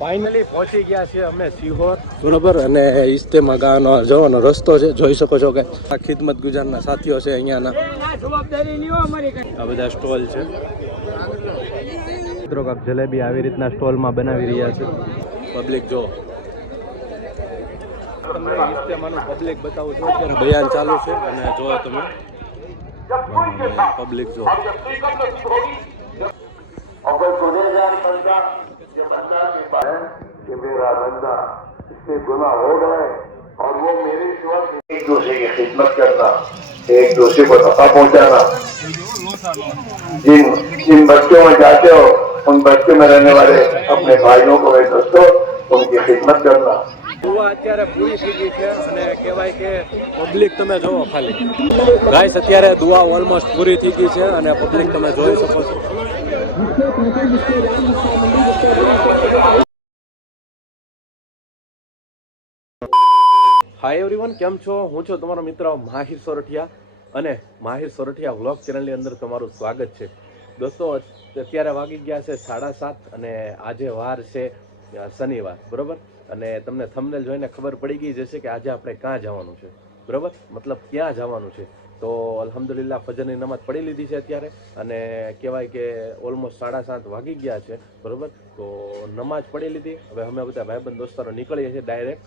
Finally પહોંચી ગયા છીએ અમે સિહોર, બરોબર. અને ઇજ્તેમા ગાવાનો જવાનો રસ્તો છે, જોઈ શકો છો કે આ ખિદમત ગુજારના સાથીઓ છે અહીંયાના. આ બધા સ્ટોલ છે મિત્રો. કાપ જલેબી આવી રીતના સ્ટોલમાં બનાવી રહ્યા છે. પબ્લિક જો તમને ઇજ્તેમાનું પબ્લિક બતાવું છું. અત્યારે બયાન ચાલુ છે અને જો તમે પબ્લિક જો. अगर गुनहगार बंदा ये बंदा है कि मेरा बंदा इससे गुनाह हो गए और वो मेरे सिवा एक दूसरे की खिदमत करना, एक दूसरे को नफा पहुंचाना. जिन बच्चों में जाते हो उन बच्चों में रहने वाले अपने भाइयों को मेरे दोस्तों उनकी खिदमत करना. દુઆ અત્યારે પૂરી થઈ ગઈ છે અને કહેવાય કે પબ્લિક તમે જોવો ખાલી. ગાઈસ અત્યારે દુઆ ઓલમોસ્ટ પૂરી થઈ ગઈ છે અને પબ્લિક તમે જોઈ શકો છો. હાય એવરીવન, કેમ છો? હું છું તમારો મિત્ર માહિર સોરઠિયા અને માહિર સોરઠિયા વ્લોગ ચેનલની અંદર તમારું સ્વાગત છે. દોસ્તો અત્યારે વાગી ગયા છે 7:30 અને આજે વાર છે શનિવાર, બરોબર. અને તમને થંબનેલ જોઈને ખબર પડી ગઈ જશે કે આજે આપણે ક્યાં જવાનું છે, બરોબર. મતલબ ક્યાં જવાનું છે. તો અલ્હમ્દુલિલ્લાહ ફજરની નમાઝ પડી લીધી છે અત્યારે અને કહેવાય કે ઓલમોસ્ટ 7:30 વાગી ગયા છે, બરોબર. તો નમાઝ પડી લીધી. હવે અમે બધા ભાઈબંધ દોસ્તારો નીકળીએ છીએ ડાયરેક્ટ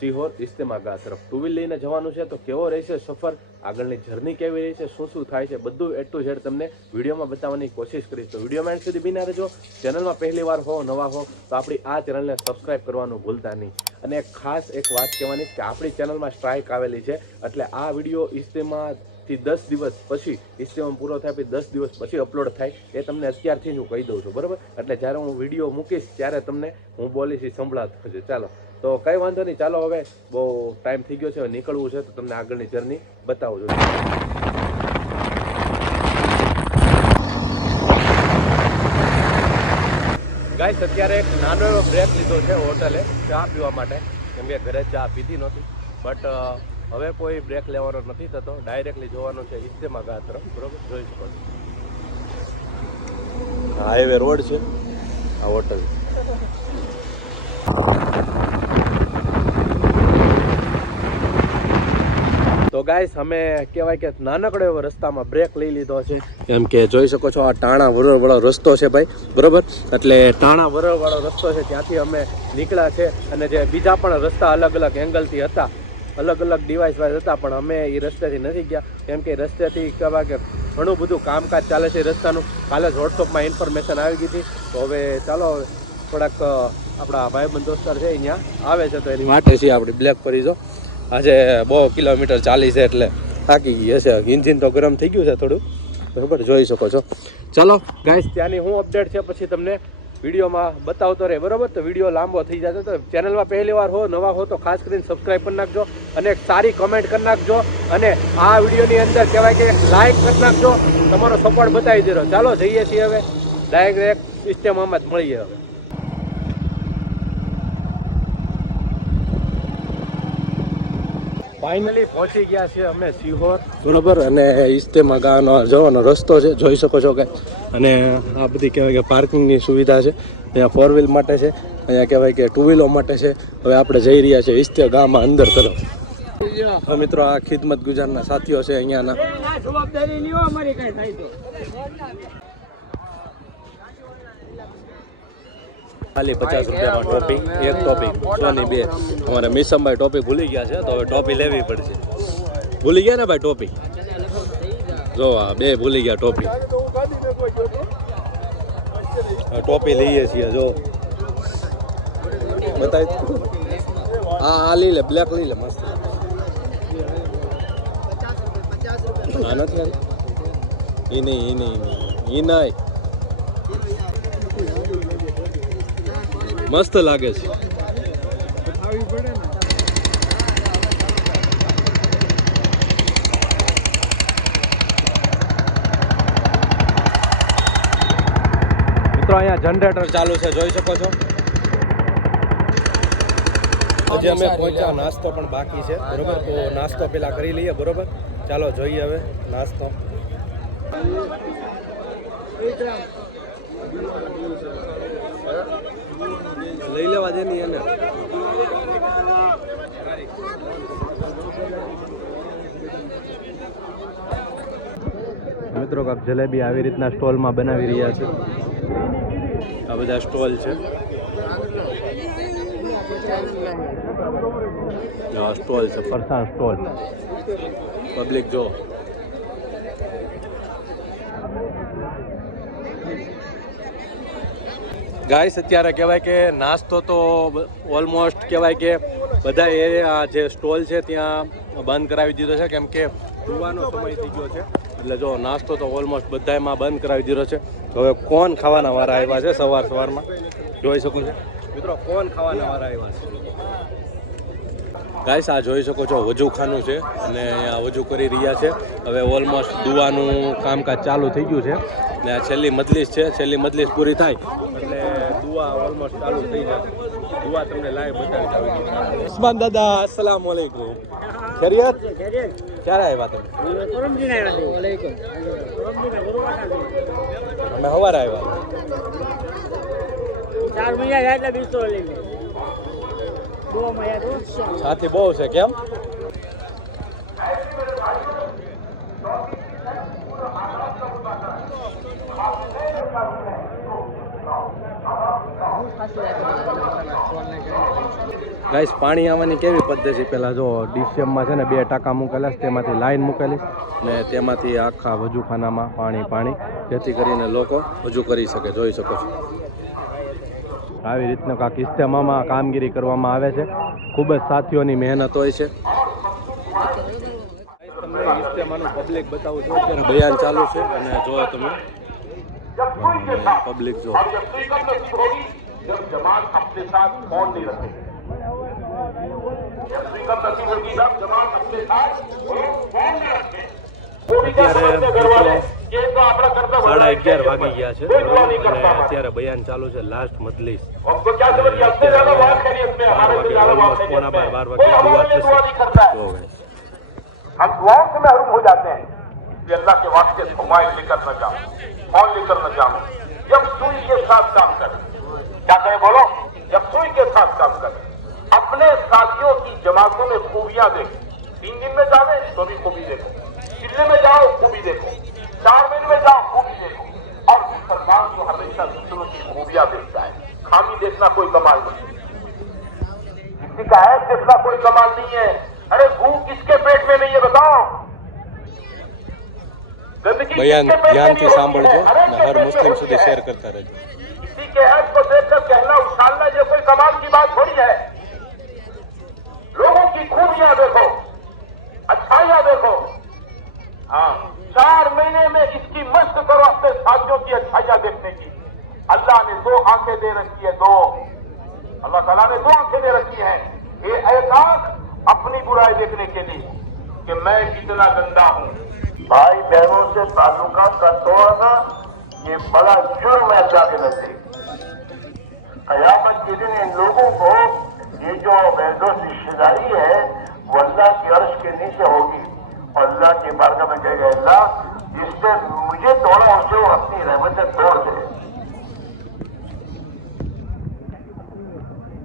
સિહોર ઇજ્તેમા ગાહ તરફ. ટુ વ્હીલ લઈને જવાનું છે. તો કેવો રહેશે સફર, આગળની જર્ની કેવી રહેશે, શું શું થાય છે, બધું A to Z તમને વિડીયોમાં બતાવવાની કોશિશ કરીશ. તો વિડીયોમાં એન્ડ સુધી બિના રહેજો. ચેનલમાં પહેલી વાર હો, નવા હો તો આપણી આ ચેનલને સબસ્ક્રાઈબ કરવાનું ભૂલતા નહીં. અને ખાસ એક વાત કહેવાની કે આપણી ચેનલમાં સ્ટ્રાઇક આવેલી છે, એટલે આ વિડીયો ઇજ્તેમાથી 10 દિવસ પછી, ઇજ્તેમા પૂરો થાય પછી 10 દિવસ પછી અપલોડ થાય એ તમને અત્યારથી જ હું કહી દઉં છું, બરાબર. એટલે જ્યારે હું વિડીયો મૂકીશ ત્યારે તમને હું બોલીશ એ સંભળાતો હશે. ચાલો તો કંઈ વાંધો નહીં, ચાલો હવે બહુ ટાઈમ થઈ ગયો છે, નીકળવું છે તો તમને આગળની જર્ની બતાવું છું. ગાઈસ અત્યારે એક નાનો એવો બ્રેક લીધો છે હોટલે ચા પીવા માટે, કેમ કે ઘરે ચા પીધી નહોતી. બટ હવે કોઈ બ્રેક લેવાનો નથી થતો, ડાયરેક્ટલી જોવાનું છે ઇજ્તેમા ગાહ તરફ, બરોબર. જોઈ શકો છો હાઈવે રોડ છે આ હોટલ. તો ગાઈસ અમે કહેવાય કે નાનકડો એવો રસ્તામાં બ્રેક લઈ લીધો છે, કેમ કે જોઈ શકો છો આ ટાણા વરોળવાળો રસ્તો છે ભાઈ, બરોબર. એટલે ટાણા વરોળવાળો રસ્તો છે, ત્યાંથી અમે નીકળ્યા છે. અને જે બીજા પણ રસ્તા અલગ અલગ એંગલથી હતા, અલગ અલગ ડિવાઇસ વાઇઝ હતા, પણ અમે એ રસ્તેથી નથી ગયા, કેમ કે રસ્તેથી કહેવાય કે ઘણું બધું કામકાજ ચાલે છે રસ્તાનું. કાલે જ વોટ્સઅપમાં ઇન્ફોર્મેશન આવી ગઈ હતી. તો હવે ચાલો થોડાક આપણા ભાઈબંધ દોસ્તાર છે અહીંયા આવે છે, તો એની માટે છીએ આપણે બ્લેક કરી જો. આજે બહુ કિલોમીટર ચાલી છે એટલે થાકી ગઈ હશે, ઇન્જિન તો ગરમ થઈ ગયું છે થોડું, બરાબર. જોઈ શકો છો. ચાલો ગાઈસ ત્યાંની હું અપડેટ છે પછી તમને વિડીયોમાં બતાવતો રહે, બરાબર. તો વિડીયો લાંબો થઈ જશે, તો ચેનલમાં પહેલી વાર હો, નવા હો તો ખાસ કરીને સબસ્ક્રાઈબ કરી નાખજો અને એક સારી કમેન્ટ કરી નાખજો અને આ વિડીયોની અંદર કહેવાય કે લાઈક કરી નાખજો. તમારો સપોર્ટ બતાવી દેજો. ચાલો જઈએ છીએ હવે ડાયરેક્ટ ઇજ્તેમામાં જ મળીએ હવે. ફાઇનલી પહોંચી ગયા છીએ અમે સિહોર, બરોબર. અને ઇજ્તેમા ગાહનો જવાનો રસ્તો છે, જોઈ શકો છો કે. અને આ બધી કહેવાય કે પાર્કિંગની સુવિધા છે. અહીંયા 4 વ્હીલ માટે છે, અહીંયા કહેવાય કે 2 વ્હીલો માટે છે. હવે આપણે જઈ રહ્યા છીએ ઇજ્તેમા ગાહમાં અંદર તરફ. મિત્રો આ ખિદમત ગુજારના સાથીઓ છે અહીંયાના. ખાલી 50 રૂપિયામાં ટોપી, એક ટોપી 100 ની 2. અમારે મિસમભાઈ ટોપી ભૂલી ગયા છે, તો હવે ટોપી લેવી પડશે. ભૂલી ગયા ને ભાઈ ટોપી? જો આ 2 ભૂલી ગયા ટોપી. ટોપી લઈએ છીએ જો બતાવી. આ લઈ લે, બ્લેક લઈ લે, મસ્ત. આ નથી એ નહીં મસ્ત લાગે છે. મિત્રો અહીંયા જનરેટર ચાલુ છે, જોઈ શકો છો. હજી અમે પહોંચ્યા, નાસ્તો પણ બાકી છે, બરોબર. તો નાસ્તો પેલા કરી લઈએ, બરોબર. ચાલો જોઈએ હવે નાસ્તો. લઈ અવાજ એની એને મિત્રો કાંક જલેબી આવી રીતના સ્ટોલમાં બનાવી રહ્યા છે. આ બધા સ્ટોલ છે. સ્ટોલ છે, ફરસાણ સ્ટોલ. પબ્લિક જો ગાઈસ, અત્યારે કહેવાય કે નાસ્તો તો ઓલમોસ્ટ કહેવાય કે બધા એરિયા જે સ્ટોલ છે ત્યાં બંધ કરાવી દીધો છે, કેમ કે સુવાનો સમય થઈ ગયો છે. એટલે જો નાસ્તો તો ઓલમોસ્ટ બધામાં બંધ કરાવી દીધો છે. હવે કોણ ખાવાના વાળા આવ્યા છે સવારમાં જોઈ શકું છું મિત્રો. કોણ ખાવાના વાળા આવ્યા છે ગાઈસ, આ જોઈ શકો છો વજૂખાનું છે અને અહીંયા વજૂ કરી રહ્યા છે. હવે ઓલમોસ્ટ દુવાનું કામકાજ ચાલુ થઈ ગયું છે ને આ છેલ્લી મજલિસ છે. છેલ્લી મજલિસ પૂરી થાય એટલે દુઆ ઓલમોસ્ટ ચાલુ થઈ જશે. દુઆ તમને લાઈવ બતાવી દઉં. ઉસ્માન દાદા, અસ્સલામ વાલેકુમ. ખૈરિયત? ક્યારે આવ્યા તમે? અમે સવારે આવ્યા. 4 મહિના એટલે 20 લઈને છાતી બહુ છે કેમ? ગાઈસ, પાણી આવવાની કેવી પદ્ધતિ? પહેલાં જો ડીસીએમમાં છે ને 2 ટાંકા મૂકેલા છે, તેમાંથી લાઈન મૂકેલી ને તેમાંથી આખા વજૂખાનામાં પાણી, જેથી કરીને લોકો વજૂ કરી શકે. જોઈ શકો છો આવી રીતના કાંક ઇસ્તેમામાં કામગીરી કરવામાં આવે છે. ખૂબ જ સાથીઓની મહેનત હોય છે. તમને ઇસ્તેમાનું પબ્લિક બતાવું છું. અત્યારે બયાન ચાલુ છે અને જો તમે પબ્લિક જો जब जमात अपने साथ कौन नहीं रखे जब कब नसीब होगी तब जमात अपने साथ कौन नहीं रखे वो भी क्या समझते घर वाले ये तो अपना करता 11:30 વાગી ગયા છે અને અત્યારે બયાન ચાલુ છે. લાસ્ટ મજલિસ उनको क्या समझ गया अपने ज्यादा बात खैरियत में हमारे से ज्यादा बात खैरियत में 12 दुआ नहीं करता है. हम दुआओं से महरूम हो जाते हैं कि अल्लाह के वास्ते फरमाइश लेकर न जाओ कौन लेकर न जाओ जब सुई के साथ काम करें. क्या करें बोलो? जब सुई के साथ काम करें. अपने साथियों की जमातों में खूबियां देखो. 3 दिन में जावे तो भी खूबी देखो, चिल्ले में जाओ खूबी देखो, 4 महीने में जाओ खूबी देखो. और मुसलमान जो हमेशा दूसरों की खूबियां देखता है, खामी देखना कोई कमाल नहीं. किसी का ऐप देखना कोई कमाल नहीं है. अरे भूख किसके पेट में नहीं है बताओ? गंदगी બયાન किसके पेट में ધ્યાનથી नहीं સાંભળજો होती है? અને हर હર एक के મુસ્લિમ पेट में સુધી होती है. શેર કરતા રહેજો. किसी के ऐप को देखकर कहना उछालना ये कोई कमाल की बात थोड़ी है. लोगों की खूबियां देखो, अच्छाइयां देखो. हाँ, 4 महीने में इसकी मस्त करो अपने साथियों की अच्छाइयां देखने की. अल्लाह ने 2 आंखें दे रखी है. 2 अल्लाह ताला ने 2 आंखें दे रखी है. ये एक आंख अपनी बुराई देखने के लिए कि मैं कितना गंदा हूँ. भाई बहनों से ताल्लुकात का तोड़ना ये बड़ा जुर्म है अल्लाह के नजदीक. कयामत के दिन इन लोगों को ये जो वैदों रिश्तेदारी है वो अल्लाह के अर्श के नीचे होगी और अल्लाह के बारगाह में कहेगा अल्लाह जिसने मुझे तोड़ा उसे वो अपनी रहमत से तोड़ दे.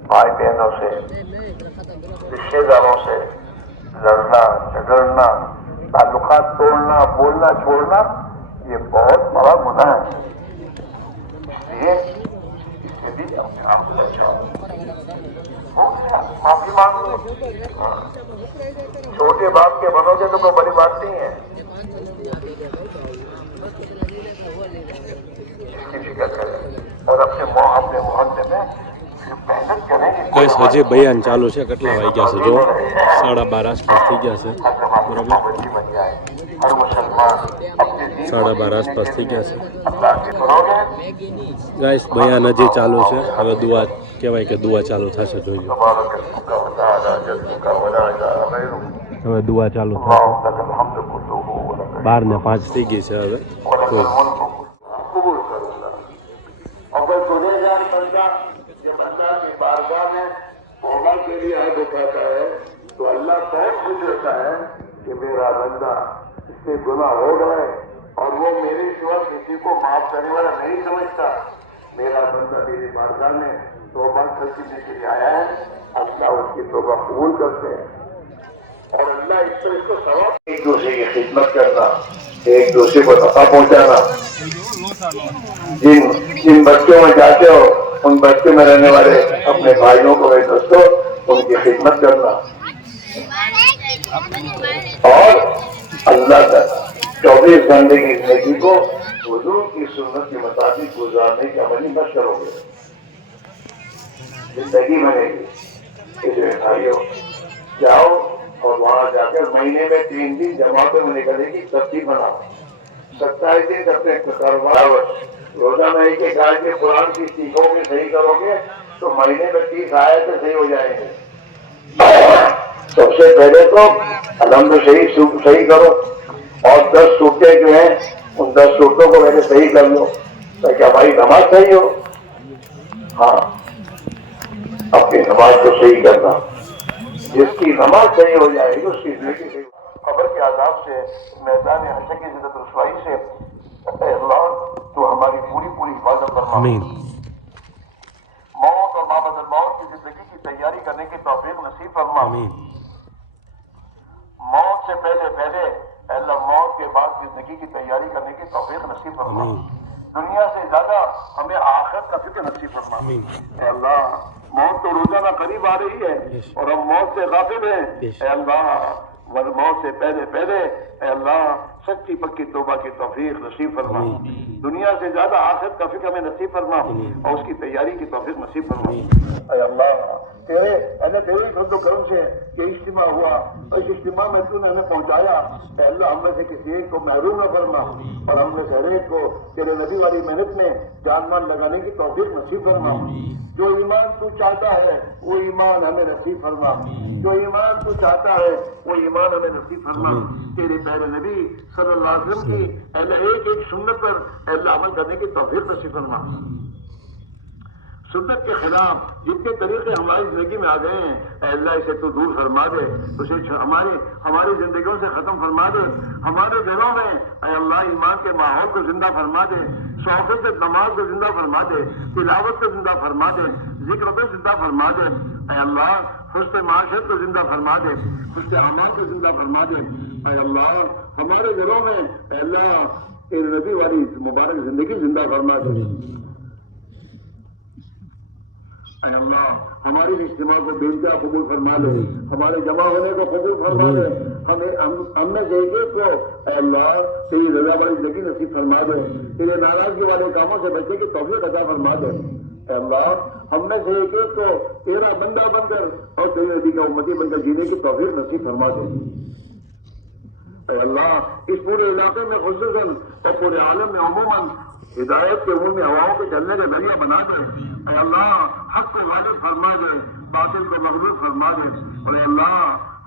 भाई बहनों से रिश्तेदारों से लड़ना झगड़ना ताल्लुकात तोड़ना बोलना छोड़ना ये बहुत बड़ा गुनाह है. इसलिए इससे भी अपने आप को बचाओ. माफी मांग लो. छोटे बाप के बनोगे तो कोई बड़ी बात नहीं है. इसकी फिक्र करें और अपने मोहल्ले में मेहनत करें. બસ હજી બયાન ચાલુ છે. કેટલા વાગ્યા છે જો 12:30 આસપાસ થઈ ગયા છે. બરાબર, 12:30 આસપાસ થઈ ગયા છે. ગાઈસ, બયાન હજી ચાલુ છે. હવે દુઆ કહેવાય કે દુઆ ચાલુ થશે. જોઈ લો, હવે દુઆ ચાલુ થશે. 12:05 થઈ ગઈ છે. હવે કોઈ कबूल करूंगा. और कोई गुनहगार बंदा जब अल्लाह की बारगाह में तौबा के लिए हाथ उठाता है तो अल्लाह कौन खुश होता है कि मेरा बंदा इससे गुनाह हो गए और वो मेरे सिवा किसी को माफ करने वाला नहीं समझता. मेरा बंदा मेरी बारगाह में तौबा करने के लिए आया है, अल्लाह उसकी तौबा कबूल करते हैं। और अल्लाह इस पर इसको सवाब, एक दूसरे की खिदमत करना, एक दूसरे को नफा पहुंचाना। जिन बच्चों में जाते हो उन बच्चों में रहने वाले अपने भाइयों को, दोस्तों, उनकी खिदमत करना और अल्लाह का 24 घंटे की जिंदगी को हुजूर की सुन्नत के मुताबिक गुजारने की अमली मत करोगे, जिंदगी बनेगी। इसलिए भाइयों, जाओ और वहां जाकर महीने में 3 दिन जमातों में निकलने की तरतीब बनाओ। 27 दिन अपने कारोबार, रोजा नहीं के गाय के कुरान की सीखोगे, सही करोगे तो महीने में 30 आयतें सही हो जाएंगे। सबसे पहले तो अलहम्द सही करो और 10 सूरतें जो हैं उन 10 सूरतों को पहले सही कर लो ताकि हमारी नमाज सही हो। हाँ, अपनी नमाज को सही करना, जिसकी नमाज सही हो जाएगी उसकी जिंदगी सही। खबर के आजाब से, मैदान हशर की जिद्दत रुसवाई से, अल्लाह तो हमारी पूरी हिफाजत फरमा। मौत और माबदल मौत की जिंदगी की तैयारी करने की तौफीक नसीब फरमा। मौत से पहले अल्लाह मौत के बाद जिंदगी की तैयारी करने की तौफीक नसीब फरमा। दुनिया से ज्यादा हमें आखिरत का फिक्र नसीब फरमा। अल्लाह, मौत तो रोजाना करीब आ रही है और हम मौत से गाफिल हैं। अल्लाह, मौत से पहले अल्लाह सच्ची पक्की तौबा की तौफीक नसीब फरमा। दुनिया से ज्यादा आखिरत का फिक्र हमें नसीब फरमा और उसकी तैयारी की तौफीक नसीब फरमा। अल्लाह, तेरे फजल करम से ये इज्तिमा हुआ और इस इज्तिमा में तूने हमें पहुंचाया। अल्लाह, हम में से किसी एक को महरूम न फरमा और हम में से हर एक को तेरे नबी वाली मेहनत में जान माल लगाने की तौफीक नसीब फरमा। जो ईमान तू चाहता है वो ईमान हमें नसीब फरमा। जो ईमान तू चाहता है वो ईमान हमें नसीब फरमा। तेरे प्यारे नबी सल्लल्लाहु अलैहि वसल्लम की एक सुन्नत पर अल्लाह अमल करने की तौफीक नसीब फरमा। सुन्नत के खिलाफ जितने तरीके हमारी जिंदगी में आ गए हैं, अल्लाह इसे तो दूर फरमा दे, उसे हमारी जिंदगियों से खत्म फरमा दे। हमारे घरों में अल्लाह ईमान के माहौल को जिंदा फरमा दे, शौकत नमाज को जिंदा फरमा दे, तिलावत को जिंदा फरमा दे, जिक्र को जिंदा फरमा दे। अल्लाह, हुस्न माशरत को जिंदा फरमा दे, हुस्न अमाल को जिंदा फरमा दे। अल्लाह, हमारे घरों में अल्लाह तेरे नबी वाली मुबारक जिंदगी जिंदा फरमा दे। अल्लाह, हमारी इज्तिमा को बेंचा कबूल फरमा ले, हमारे जमा होने को कबूल फरमा ले। हमने देखे को अल्लाह तेरी रजा वाली जिंदगी नसीब फरमा दे, तेरे नाराजगी वाले कामों से बचने की तौफीक अता फरमा दे। अल्लाह, हमने से एक को तेरा बंदा बनकर और तेरी नबी का उम्मती बनकर जीने की तौफीक नसीब फरमा दे। अल्लाह, इस पूरे इलाके में खुसूसन और पूरे आलम में अमूमन हिदायत के मुंह में हवाओं के चलने का जरिया बना दे। अल्लाह, हक को गालिब फरमा दे, बातिल को मगलूब फरमा दे। और अल्लाह,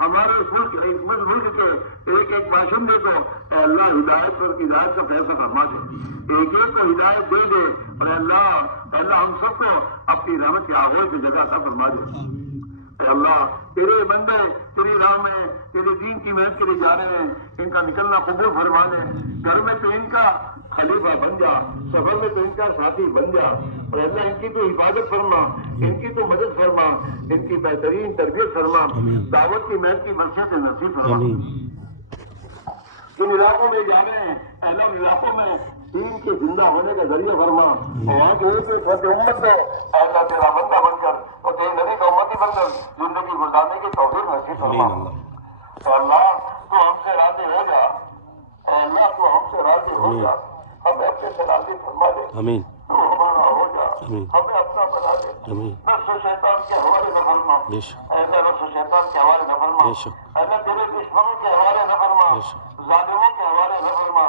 हमारे मुल्क के एक बाशिंदे को अल्लाह हिदायत का फैसला फरमा दे, एक को हिदायत दे दे। और अल्लाह हम सबको अपनी रहमत के आगोश की जगह का फरमा दे। अल्लाह, तेरे बंदे तेरी राह में तेरे दीन की मेहनत के लिए जा रहे हैं, इनका निकलना कबूल फरमा ले। घर में तो इनका खलीफा बन जा, सफर में तो इनका साथी बन जा। और अल्लाह, इनकी तो हिफाजत फरमा, इनकी तो मदद फरमा, इनकी बेहतरीन तरबियत फरमा, दावत की मेहनत की बरकत से नसीब फरमा। जिन इलाकों में जा रहे हैं अल्लाह, इलाकों में दीन के जिंदा होने का जरिया फरमा। और वहाँ के एक उम्मत को अल्लाह तेरा बंदा बनकर और तेरे नबी का उम्मती बनकर जिंदगी गुजारने की तौफीक नसीब फरमा। अल्लाह, तू हमसे राजी हो जा। अल्लाह, तू हमसे राजी हो जा, हमें अपने से राजी फरमा दे। आमीन। तू हमारा हो जा, हमें अपना बना दे। नफ्स और शैतान के हवाले न फरमा। अल्लाह, नफ्स और शैतान के हवाले न फरमा। अल्लाह, तेरे दुश्मनों के हवाले न फरमा, जालिमों के हवाले न फरमा।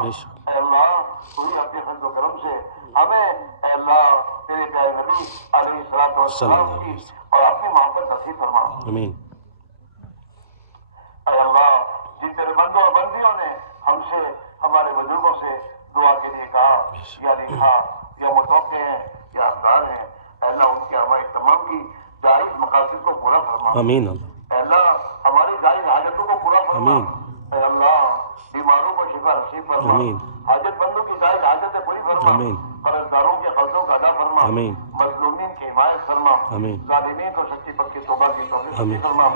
अल्लाह, तू ही अपने फजल करम से हमें अल्लाह तेरे प्यारे नबी अलैहिस्सलातु वस्सलाम की और अपनी मोहब्बत नसीब फरमा। आमीन। अल्लाह, जिन तेरे बंदों और बंदियों ने हमसे हमारे बुजुर्गों से दुआ के लिए कहा या लिखा या मुतवक्किल हैं या अफगान हैं, अल्लाह उनके हमारे तमाम की जायज मकासद को पूरा फरमा। आमीन। अल्लाह, हमारी जायज हाजतों को पूरा फरमा। अल्लाह, बीमारों को शिफा नसीब फरमा, हाजतमंदों की जायज हाजतें पूरी फरमा, कर्जदारों के कर्जों का अदा फरमा, मजलूमीन की हिमायत फरमा। आमीन जालिमीन को सच्ची पक्की तौबा की तौफीक आमीन। नसीब फरमा,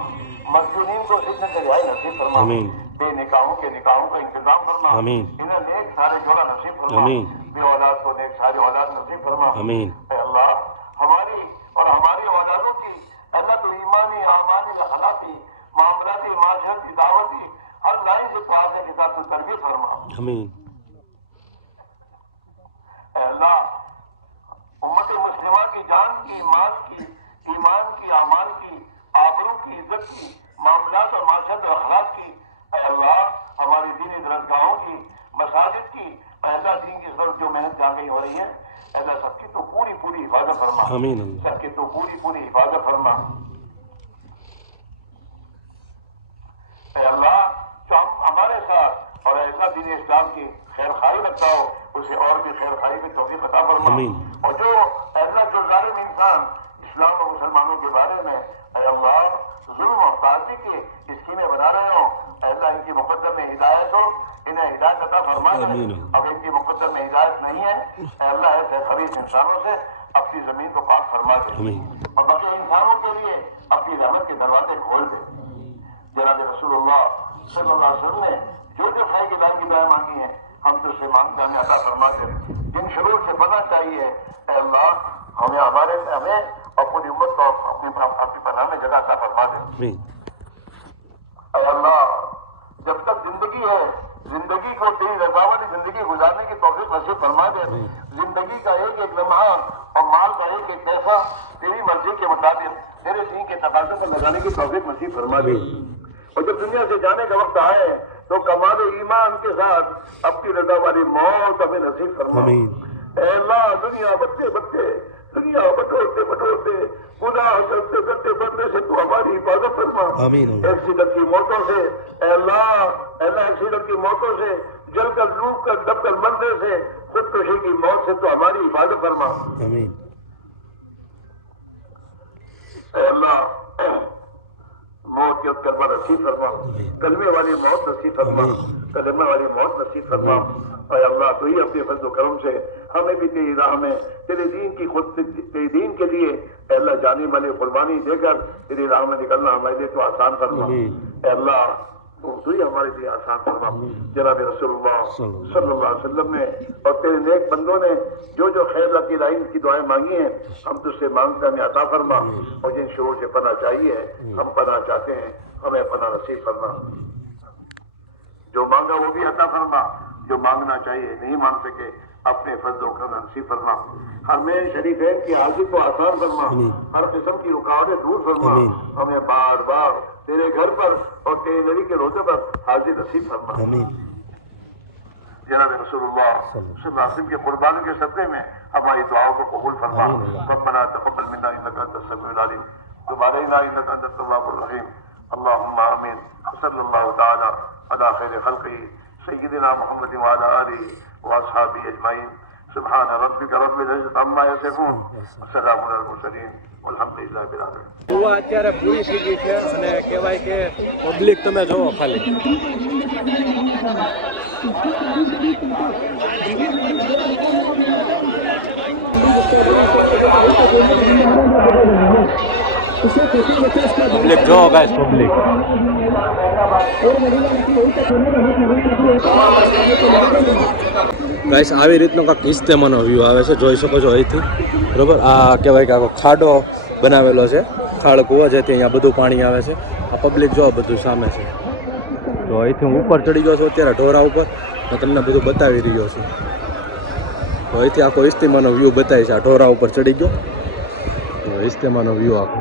मजलूमीन को जिद्दत की रिहाई नसीब फरमा, आमीन बेनिकाहों के निकाहों का इंतजाम फरमा, आमीन इन्हें नेक सारे जोड़ा नसीब फरमा, आमीन बे औलाद को नेक सारे औलाद नसीब फरमा। आमीन ऐ अल्लाह हमारी और हमारी औलादों की अल्लाह तो ईमानी आमानी अखलाकी मामलाती माशरती दावती हर लाइन से पाने के साथ तो तरबियत फरमा। आमीन ऐ अल्लाह उम्मत मुस्लिमा की जान की माल की ईमान की आमाल की आबरू की इज्जत की मामलात और माशरत और अखलाक की ऐ अल्लाह हमारी दीनी दरगाहों की मसाजिद की अल्लाह दीन की तरफ जो मेहनत जागी हो रही है अल्लाह सबकी तो पूरी पूरी हिफाजत फरमा, आमीन अल्लाह सबकी तो पूरी पूरी हिफाजत फरमा। ऐ अल्लाह जो हमारे साथ और अल्लाह दीन इस्लाम की खैर खाई रखता हो उसे और भी खैर खाई की तौफीक अता फरमा। आमीन। और जो अल्लाह जो जालिम इंसान इस्लाम और मुसलमानों के बारे में ऐ अल्लाह जुल्म और ताज़ी की स्कीमें बना रहे हो अल्लाह इनकी मुकद्दर में हिदायत हो, इन्हें हिदायत अता फरमा दे। आमीन। अब इनकी मुकद्दर में हिदायत नहीं है ऐ अल्लाह ऐसे खबीस इंसानों से अपनी जमीन को पाक फरमा दे आमीन और बाकी इंसानों के लिए अपनी रहमत के दरवाजे खोल दे। जनाब रसूलुल्लाह सल्लल्लाहु अलैहि वसल्लम ने जो जो खैर की दान की दुआ मांगी है हम तो उसे मांगते हमें अता फरमा दे। जिन शुरू से पता चाहिए ऐ अल्लाह हमें और पूरी उम्मत को अपनी पनाह में जगह अता फरमा दे। आमीन ऐ अल्लाह जब तक जिंदगी है जिंदगी को तेरी रजा वाली जिंदगी गुजारने की तौफीक नसीब फरमा दे। जिंदगी का एक एक लम्हा और माल का एक एक पैसा तेरी मर्जी के मुताबिक तेरे दीन के तकाज़ों पर लगाने की तौफीक नसीब फरमा दे। और जब दुनिया से जाने का वक्त आए तो कमाल ईमान के साथ अपनी रजा वाली मौत हमें नसीब फरमा। आमीन ऐ अल्लाह दुनिया बच्चे बच्चे दुनिया बटोरते बटोरते गुनाह करते करते बनने से तू हमारी हिफाजत फरमा। आमीन एक्सीडेंट की मौतों से ऐ अल्लाह एक्सीडेंट की मौतों से जलकर डूब कर दबकर मरने से खुदकुशी की मौत से तो हमारी हिफाजत फरमा। आमीन ऐ अल्लाह मौत के करवा नसीब फरमा, कलमे वाली मौत नसीब फरमा, कलमे वाली मौत नसीब फरमा। ऐ अल्लाह तू ही अपने फजल करम से हमें भी तेरी राह में तेरे दीन की खुद तेरे दीन के लिए ऐ अल्लाह जाने वाली कुर्बानी देकर तेरी राह में निकलना हमारे लिए तो आसान फरमा। ऐ अल्लाह तू ही हमारे लिए आसान फरमा। जनाब रसूलुल्लाह सल्लल्लाहु अलैहि वसल्लम ने और तेरे नेक बंदों ने जो जो खैर की लाइन की दुआएं मांगी हैं हम तुझसे मांगते हमें अता फरमा। और जिन शुरू से पना चाहिए हम पना चाहते हैं हमें पना नसीब फरमा। जो मांगा वो भी अता फरमा, जो मांगना चाहिए नहीं मांग सके अपने फजल का नसीब फरमा। हमें शरीफैन की हाजिर को आसान फरमा, हर किस्म की रुकावटें दूर फरमा। हमें बार बार तेरे घर पर और तेरे नबी के रोजे पर हाजिर नसीब फरमा। जनाब रसूलुल्लाह सल्लल्लाहु अलैहि वसल्लम के कुर्बानी के सदक़े में हमारी दुआओं को कबूल फरमा। रब्बना तक़ब्बल मिन्ना इन्नका अंतस समीउल अलीम व तुब अलैना इन्नका अंतत तव्वाबुर रहीम। अल्लाहुम्मा आमीन। सल्लल्लाहु तआला अला खैरि खल्क़िही सय्यिदिना मुहम्मद व अला आलिहि व अस्हाबिही अजमईन। सुब्हान रब्बिका रब्बिल इज़्ज़ति अम्मा यसिफून व सलामुन अलल मुरसलीन वल्हम्दुलिल्लाहि रब्बिल आलमीन। કુવા અત્યારે પૂરી થઈ ગઈ છે અને કહેવાય કે પબ્લિક તમે જોવો ખાલી પબ્લિક જોવો ગાઈસ પબ્લિક ગાઈસ આવી રીતનો કાંઈક ઇસ્તેમાનો વ્યૂ આવે છે જોઈ શકો છો અહીંથી બરોબર આ કહેવાય કે આખો ખાડો બનાવેલો છે ખાડ કૂવા જેથી અહીંયા બધું પાણી આવે છે આ પબ્લિક જો બધું સામે છે તો અહીંથી હું ઉપર ચડી ગયો છું અત્યારે ઢોરા ઉપર તો તમને બધું બતાવી રહ્યો છું તો અહીંથી આખો ઇસ્તેમાનો વ્યૂ બતાવી છે આ ઢોરા ઉપર ચડી ગયો તો ઇસ્તેમાનો વ્યૂ આખો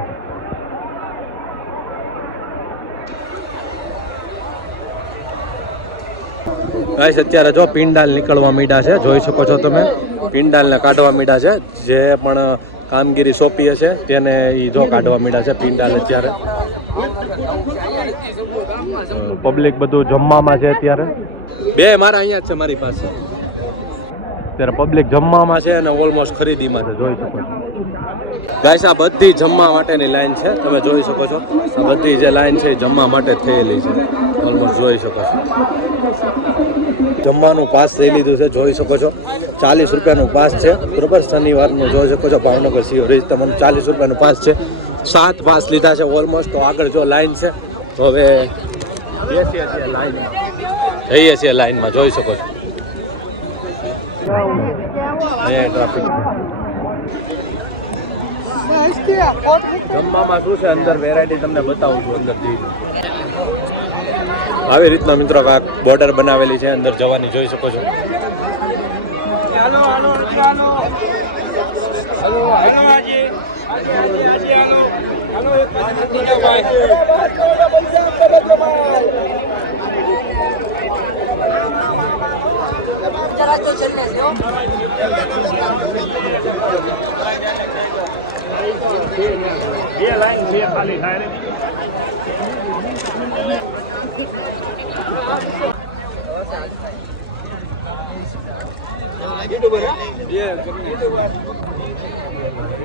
ગાઈસ અત્યારે જો પિંડાલ નીકળવા માંડ્યા છે જોઈ શકો છો તમે પિંડાલને કાઢવા માંડ્યા છે જે પણ કામગીરી સોંપી હશે તેને એ જો કાઢવા માંડ્યા છે પિંડાલ અત્યારે પબ્લિક બધું જમવામાં છે અત્યારે બે મારા અહીંયા જ છે મારી પાસે અત્યારે પબ્લિક જમવામાં છે અને ઓલમોસ્ટ ખરીદીમાં છે જોઈ શકો છો ગાઈસ આ બધી જમવા માટેની લાઈન છે તમે જોઈ શકો છો આ બધી જે લાઈન છે એ જમવા માટે થયેલી છે ઓલમોસ્ટ જોઈ શકો છો જમવાનું પાસ લઈ લીધું છે, જોઈ શકો છો 40 રૂપિયાનું પાસ છે બરોબર. શનિવારનું જોઈ શકો છો ભાવનગર સીઓ રેજ તમને 40 રૂપિયાનું પાસ છે. 7 પાસ લીધા છે ઓલમોસ્ટ. તો આગળ જો લાઈન છે, તો હવે જઈએ છીએ લાઈનમાં, જોઈ શકો છો અહીંયા ટ્રાફિક. જમવામાં શું છે અંદર વેરાયટી તમને બતાવું છું અંદર જઈને. આવી રીતના મિત્રો કાંક બોર્ડર બનાવેલી છે અંદર જવાની, જોઈ શકો છો.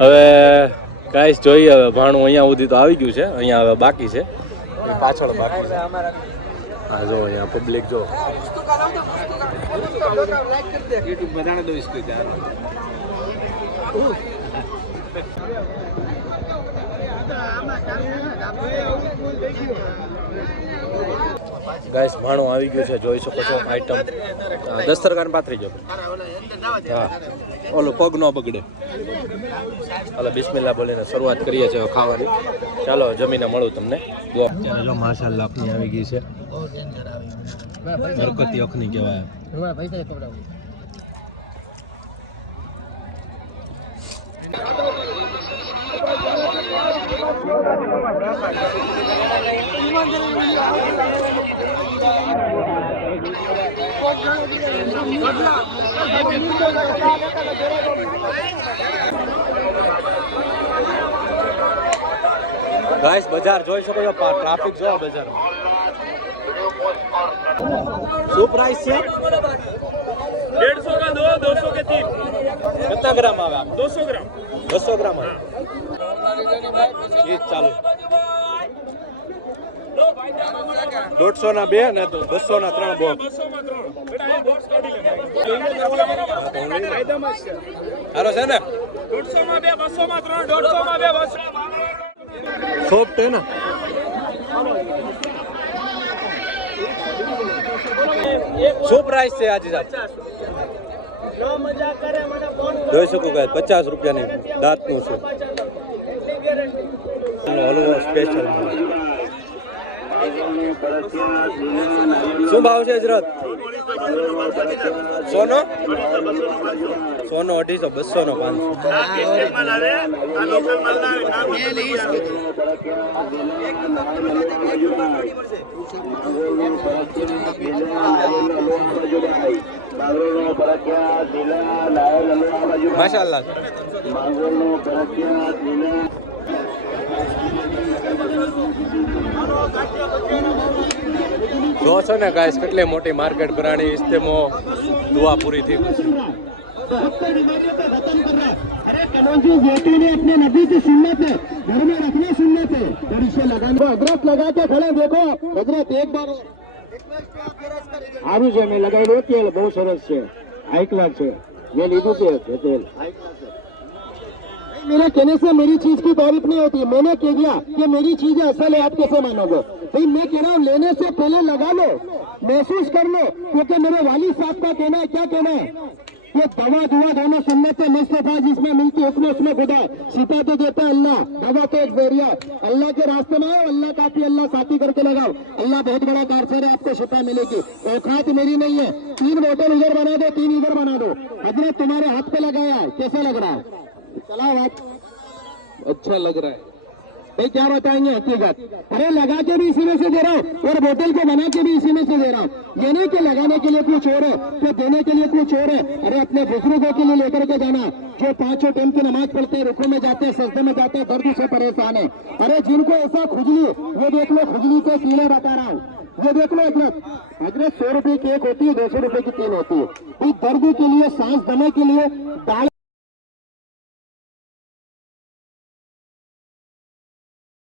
હવે ગાઈસ જોઈએ, હવે ભાણું અહીંયા સુધી તો આવી ગયું છે, અહીંયા હવે બાકી છે, પાછળ બાકી છે. હા જો અહીંયા પબ્લિક જો. ગાઈસ ભાણું આવી ગયું છે, જોઈ શકો છો આઈટમ. દસ્તરખાન પાથરી જો. હા ઓલો પગ ન બગડે. હાલો બિસ્મિલ્લાહ બોલીને શરૂઆત કરીએ છીએ ખાવાની. ચાલો જમીને મળું તમને. જો માશાલ્લાહ અખની આવી ગઈ છે, બરકતી અખની કહેવાય. ગાઈસ બજાર જોઈ શકો છો, ટ્રાફિક જો બજાર. શું પ્રાઇસ છે? 150 का 2, 200 के 3. कितना ग्राम આવે? 200 ग्राम. 200 ગ્રામ આવે. ચાલો 150 ના 2 ને 200 ના 3 બોક્સ. 200 માં 2, હારો છે ને? 150 માં 2, 200 માં 3, 150 માં 2, 200. સોફ્ટ હે ને? શું પ્રાઇસ છે આજે સાહેબ? જોઈ શકું કે 50 રૂપિયાની દાંતનું છે. હલવો સ્પેશિયલ. શું ભાવ છે હજરત? સોનો 250, 200 નો 500. માશાલ્લાહ. જો છો ને ગાઈસ કેટલી મોટી માર્કેટ બનાવી. ઇસ્तेमो दुआ पूरी थी. बेटे ने अपने नबी की सुन्नत है घर में रखने सुन्नत है और इसे लगाने हजरत लगा के खड़े देखो हजरत एक बार સારું છે. મેં લગાવ્યું તેલ બહુ સરસ છે, હાઈ ક્લાસ છે. મેં લીધું છે તેલ. मेरे कहने से मेरी चीज की तारीफ नहीं होती. मैंने कह दिया कि मेरी चीज असल है, आप कैसे मानोगे भाई? मैं कह रहा हूँ लेने से पहले लगा लो, महसूस कर लो, क्योंकि मेरे वालिद साहब का कहना है. क्या कहना है? ये दवा दुआ दोनों सुन्नत मुस्तफा जिसमें मिलती है उसमें खुदा शिफा तो देता है अल्लाह. दवा तो एक जरिया. अल्लाह के रास्ते में आओ, अल्लाह काफी, अल्लाह साथी करके लगाओ. अल्लाह बहुत बड़ा कारसर है, आपको शिफा मिलेगी. औकात मेरी नहीं है. 3 बोतल इधर बना दो, 3 इधर बना दो. हजरत तुम्हारे हाथ पे लगाया है, कैसा लग रहा है? चलाओ आप. अच्छा लग रहा है भाई, क्या बताएंगे हकीकत? अरे लगा के भी इसी में से दे रहा हूँ और बोतल को बना के भी इसी में से दे रहा हूँ. ये नहीं कि लगाने के लिए कुछ और है तो देने के लिए कुछ और है. अरे अपने बुजुर्गों के लिए लेकर के जाना, जो 5 टाइम की नमाज पढ़ते हैं, रुकू में जाते हैं, सजदे में जाते हैं, दर्द से परेशान है. अरे जिनको ऐसा खुजली, ये देख लो खुजली के कीड़े बता रहा हूँ. ये देख लो हजरत 100 रुपए की एक होती है, 200 रुपए की 3 होती है. इस दर्द के लिए, सांस दमे के लिए,